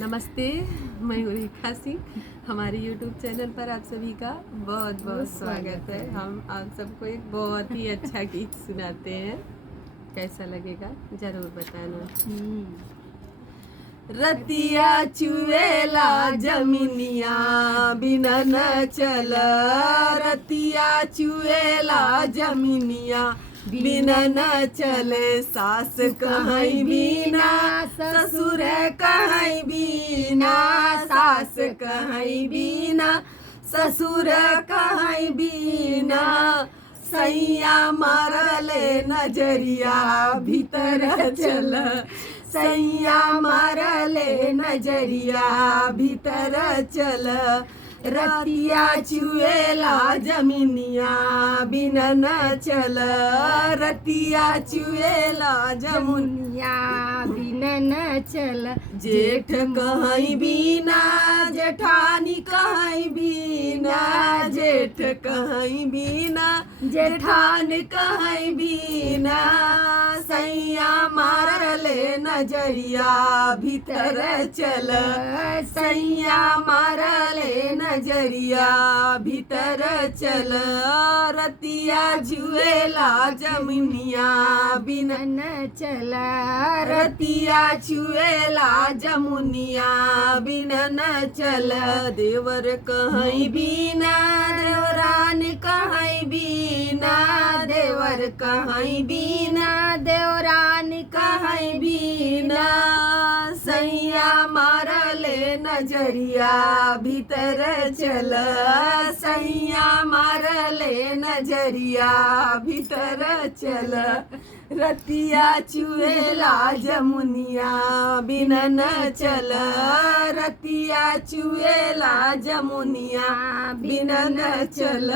नमस्ते, मैं हूँ रेखा सिंह। हमारे YouTube चैनल पर आप सभी का बहुत बहुत स्वागत है। हम आप सबको एक बहुत ही अच्छा गीत सुनाते हैं, कैसा लगेगा ज़रूर बताना। रतिया चुएला जमीनिया बिना न चल, रतिया चुएला जमीनिया बिना न चले, सास कहीं बिना ससुर कहीं बिना, सास कहीं बिना ससुर कहीं बिना, सैया मारले नजरिया भीतर चल, सैया मारले नजरिया भीतर चल, रतिया चुएला जमीनिया बिना न चल, रतिया चुएला जमुनिया बिना न चल, जेठ कहीं बिना जेठानी कहीं बिना, जेठ कहीं बिना जेठान कहीं बिना, सैया मारले नजरिया भीतर चल, सैया मारले नजरिया भीतर चल, रतिया जुएला जमुनिया बिना न चल, रतिया चुएला जमुनिया बिना न चल, देवर कहीं बिना देवरान कहीं बिना, देवर कहीं बिना देवरान कहीं बिना, सैया मारले नजरिया भीतर चल, सैया मारले नजरिया भीतर चल, रतिया चुएला जमुनिया बिना न चल, रतिया चुएला जमुनिया बिना न चल।